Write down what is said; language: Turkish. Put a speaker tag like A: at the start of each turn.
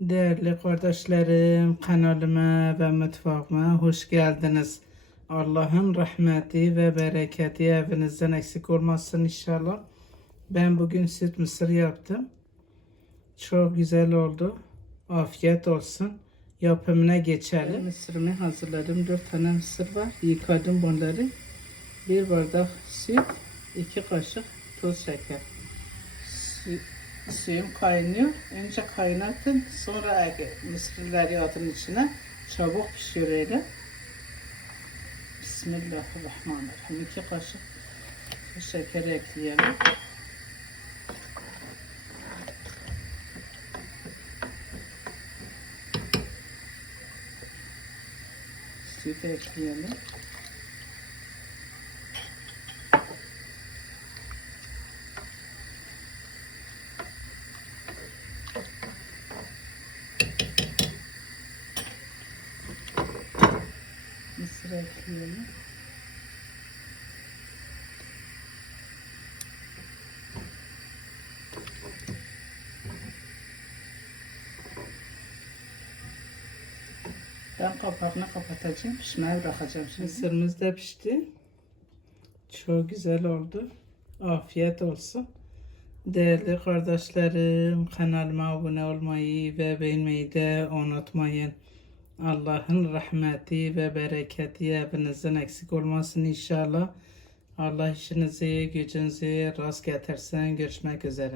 A: Değerli kardeşlerim, kanalıma ve mutfağıma hoş geldiniz. Allah'ın rahmeti ve bereketi evinizden eksik olmasın inşallah. Ben bugün süt mısır yaptım. Çok güzel oldu. Afiyet olsun. Yapımına geçelim. Mısırımı hazırladım. Dört tane mısır var. Yıkadım bunları. Bir bardak süt, iki kaşık toz şeker. Su- suyum kaynıyor. Önce kaynatın. Sonra mısırları atın içine. Çabuk pişiyor öyle. Bismillahirrahmanirrahim. İki kaşık şeker ekleyelim. Süt ekleyelim. Mısır ekleyelim. Ben kapağını kapatacağım. Pişmeye bırakacağım şimdi. Mısırımız da pişti. Çok güzel oldu. Afiyet olsun. Değerli kardeşlerim, kanalıma abone olmayı ve beğenmeyi de unutmayın. Allah'ın rahmeti ve bereketi evinizden eksik olmasın inşallah. Allah işinizi, gücünüzü rast getirsin. Görüşmek üzere.